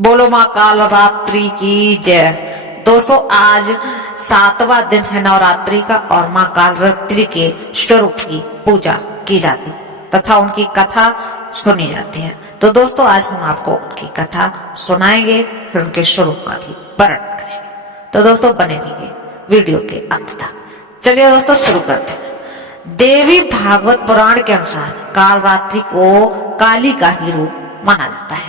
बोलो माँ कालरात्रि की जय। दोस्तों आज 7वां दिन है नवरात्रि का और माँ कालरात्रि के स्वरूप की पूजा की जाती तथा उनकी कथा सुनी जाती है। तो दोस्तों आज हम आपको उनकी कथा सुनाएंगे, फिर उनके स्वरूप का भी वर्णन करेंगे। तो दोस्तों बने रहिए वीडियो के अंत तक। चलिए दोस्तों शुरू करते हैं। देवी भागवत पुराण के अनुसार कालरात्रि को काली का ही रूप माना जाता है।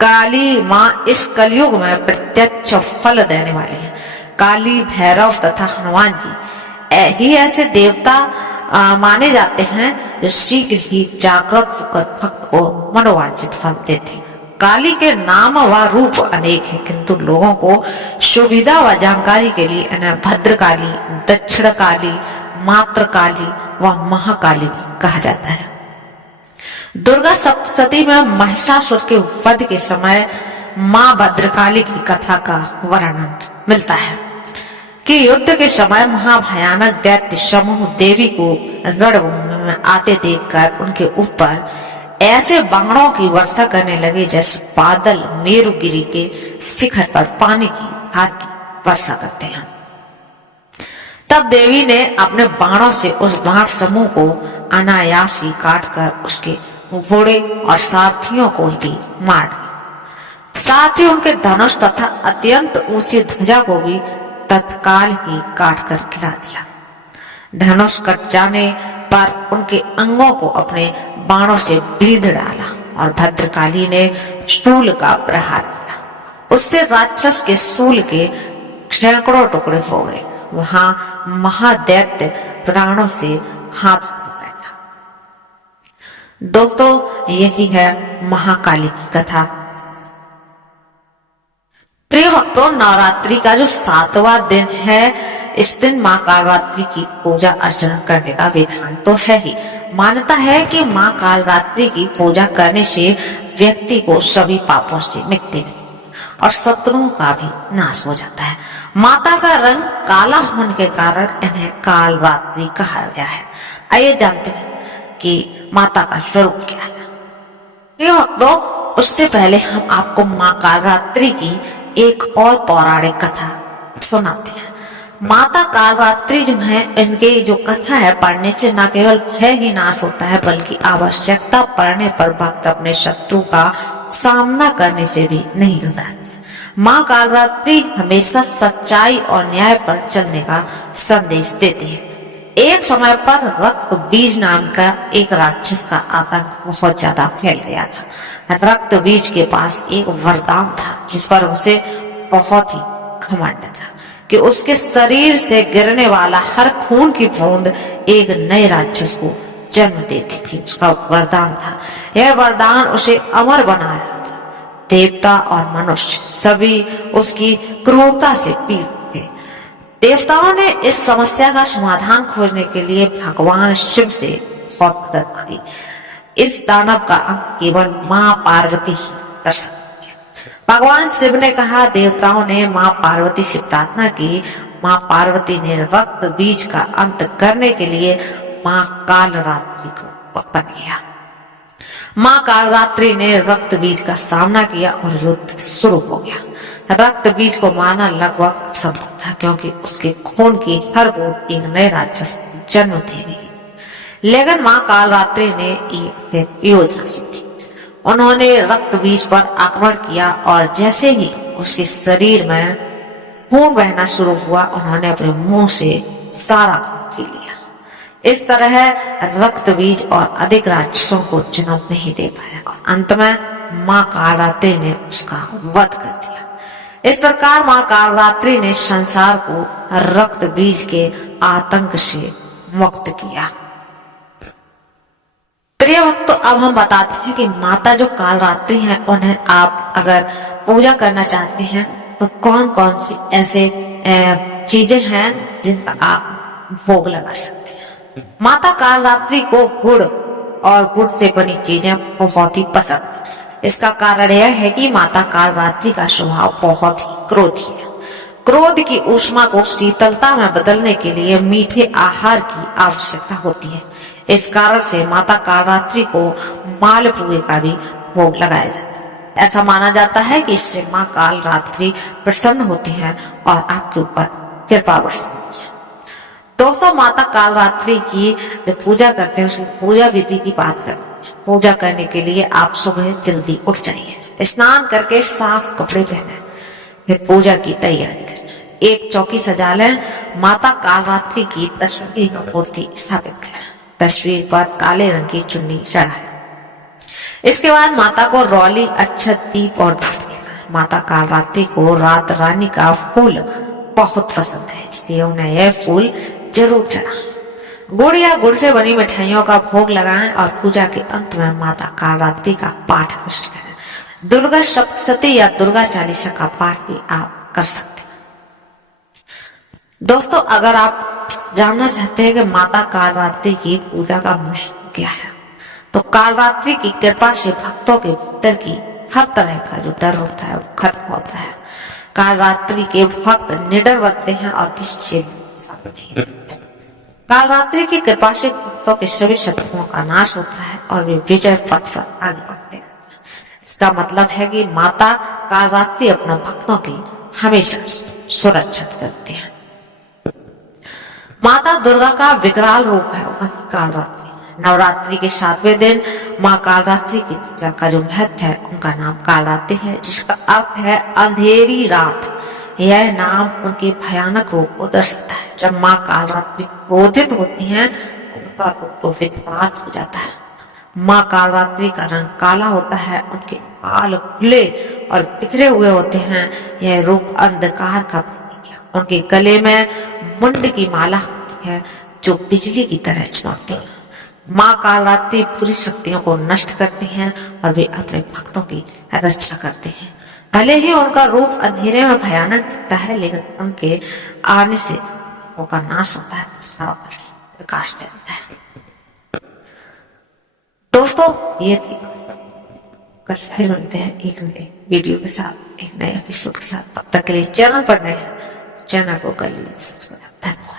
काली माँ इस कलयुग में प्रत्यक्ष फल देने वाली है। काली, भैरव तथा हनुमान जी ही ऐसे देवता माने जाते हैं जो शीघ्र ही जागृत होकर भक्त को मनोवांछित फल देते हैं। काली के नाम व रूप अनेक है, किंतु लोगों को सुविधा व जानकारी के लिए इन्हें भद्रकाली, दक्षिण काली, मात्र काली व महाकाली कहा जाता है। दुर्गा सप्तशती में महिषासुर के वध के समय मां भद्रकाली की कथा का वर्णन मिलता है कि युद्ध के समय महाभयानक दैत्य समूह देवी को रणभूमि में आते देखकर उनके ऊपर ऐसे बाणों की वर्षा करने लगे जैसे बादल मेरुगिरी के शिखर पर पानी की धार की वर्षा करते हैं। तब देवी ने अपने बाणों से उस बाण समूह को अनायास ही काटकर उसके घोड़े और सारथियों को भी मार डाला। साथ ही उनके धनुष तथा अत्यंत ऊंची ध्वजा को भी तत्काल ही काटकर गिरा दिया। धनुष कट जाने पर उनके अंगों को अपने बाणों से बींध डाला और भद्रकाली ने शूल का प्रहार किया। उससे राक्षस के शूल के सैकड़ों टुकड़े हो गए। वहां महादैत्य प्राणों से हाथ धो बैठा। दोस्तों यही है महाकाली की कथा। प्रिय भक्तों, नवरात्रि का जो 7वां दिन है, इस दिन माँ कालरात्रि की पूजा अर्चना करने का विधान तो है ही। मान्यता है कि माँ कालरात्रि की पूजा करने से व्यक्ति को सभी पापों से मुक्ति मिलती और शत्रुओं का भी नाश हो जाता है। माता का रंग काला होने के कारण इन्हें कालरात्रि कहा गया है। आइए जानते हैं कि माता का स्वरूप क्या है। ये भक्तों, उससे पहले हम आपको माँ कालरात्रि की एक और पौराणिक कथा सुनाते हैं। माता कालरात्रि जो है, इनकी जो कथा है पढ़ने से न केवल भय ही नाश होता है बल्कि आवश्यकता पड़ने पर भक्त अपने शत्रु का सामना करने से भी नहीं घबराते। माँ कालरात्रि हमेशा सच्चाई और न्याय पर चलने का संदेश देती है। एक समय पर रक्त बीज नाम का एक राक्षस का आतंक बहुत ज्यादा फैल गया था। रक्त बीज के पास एक वरदान था जिस पर उसे बहुत ही घमंड था कि उसके शरीर से गिरने वाला हर खून की बूंद एक नए राक्षस को जन्म देती थी। उसका वरदान था, यह वरदान उसे अमर बना रहा था। देवता और मनुष्य सभी उसकी क्रूरता से पीड़ित थे। देवताओं ने इस समस्या का समाधान खोजने के लिए भगवान शिव से बहुत मदद मांगी। इस दानव का अंत केवल माँ पार्वती ही कर सकती है। भगवान शिव ने कहा, देवताओं ने माँ पार्वती से प्रार्थना की। माँ पार्वती ने रक्त बीज का अंत करने के लिए माँ कालरात्रि को उत्पन्न किया। माँ कालरात्रि ने रक्त बीज का सामना किया और युद्ध शुरू हो गया। रक्त बीज को मारना लगभग असंभव था क्योंकि उसके खून की हर बूंद एक नए राक्षस को जन्म दे रही थी। लेकिन माँ कालरात्रि ने एक योजना सोची। उन्होंने रक्त बीज पर आक्रमण किया और जैसे ही उसके शरीर में खून बहना शुरू हुआ, उन्होंने अपने मुंह से सारा खून पी लिया। इस तरह रक्त बीज और अधिक राक्षसों को जन्म नहीं दे पाया और अंत में माँ कालरात्रि ने उसका वध कर दिया। इस प्रकार माँ कालरात्रि ने संसार को रक्त बीज के आतंक से मुक्त किया। प्रिय भक्तों, अब हम बताते हैं कि माता जो कालरात्रि है, उन्हें आप अगर पूजा करना चाहते हैं तो कौन कौन सी ऐसे चीजें हैं जिनका आप भोग लगा सकते हैं। माता कालरात्रि को गुड़ और गुड़ से बनी चीजें बहुत ही पसंद है। इसका कारण यह है कि माता कालरात्रि का स्वभाव बहुत ही क्रोधी है। क्रोध की ऊष्मा को शीतलता में बदलने के लिए मीठे आहार की आवश्यकता होती है। इस कारण से माता कालरात्रि को मालपुए का भी भोग लगाया जाता है। ऐसा माना जाता है कि इससे माँ काल रात्रि प्रसन्न होती है और आपके ऊपर कृपा बरसती है। दोस्तों, माता काल रात्रि की जो पूजा करते हैं उसकी पूजा विधि की बात करते हैं। पूजा करने के लिए आप सुबह जल्दी उठ जाइए, स्नान करके साफ कपड़े पहने, फिर पूजा की तैयारी करें। एक चौकी सजा लें, माता काल रात्रि की तस्वीर की मूर्ति स्थापित करें, तस्वीर पर काले रंग की चुन्नी चढ़ाएं। इसके बाद माता को रौली, अक्षत, दीप और धूप दिखाएं। माता काल रात्रि को रात रानी का फूल बहुत पसंद है, इसलिए उन्हें यह फूल जरूर चढ़ाएं। गुड़ या गुड़ से बनी मिठाइयों का भोग लगाएं और पूजा के अंत में माता काल रात्रि का पाठ अवश्य करें। दुर्गा सप्तशती या दुर्गा चालीसा का पाठ भी आप कर सकते हैं। दोस्तों, अगर आप जानना चाहते हैं कि माता काल रात्रि की पूजा का महत्व क्या है, तो काल रात्रि की कृपा से भक्तों के भीतर की हर तरह का जो डर होता है वो खत्म होता है। काल रात्रि के भक्त निडर बनते हैं और किसी से नहीं। काल रात्रि की कृपा से भक्तों के सभी शत्रुओं का नाश होता है और वे विजय पथ पर आगे बढ़ते हैं। इसका मतलब है कि माता काल रात्रि अपने भक्तों की हमेशा सुरक्षित करती है। माता दुर्गा का विकराल रूप है वही काल रात्रि। नवरात्रि के 7वें दिन माँ काल रात्रि की पूजा का जो महत्व है उनका नाम काल रात्रि है, जिसका अर्थ है अंधेरी रात। यह नाम उनके भयानक रूप को दर्शाता है। जब माँ काल रात्रि क्रोधित होती हैं, उनका रूप तो विकराल हो जाता है। माँ काल रात्रि का रंग काला होता है, उनके बाल खुले और बिखरे हुए होते हैं। यह रूप अंधकार का प्रतीक है। उनके गले में मुंड की माला होती है जो बिजली की तरह चमकती है। माँ काल रात्रि पूरी शक्तियों को नष्ट करती हैं और वे अपने भक्तों की रक्षा करते हैं। भले ही उनका रूप अंधेरे में भयानक दिखता है, लेकिन उनके आने से उनका नाश होता है, प्रकाश फैलता है। दोस्तों, ये थी, कल फिर मिलते हैं एक नए वीडियो के साथ, एक नए एपिसोड के साथ। तब तक के लिए चैनल पर नए हैं, चैनल को कर लीजिए सब्सक्राइब। धन्यवाद।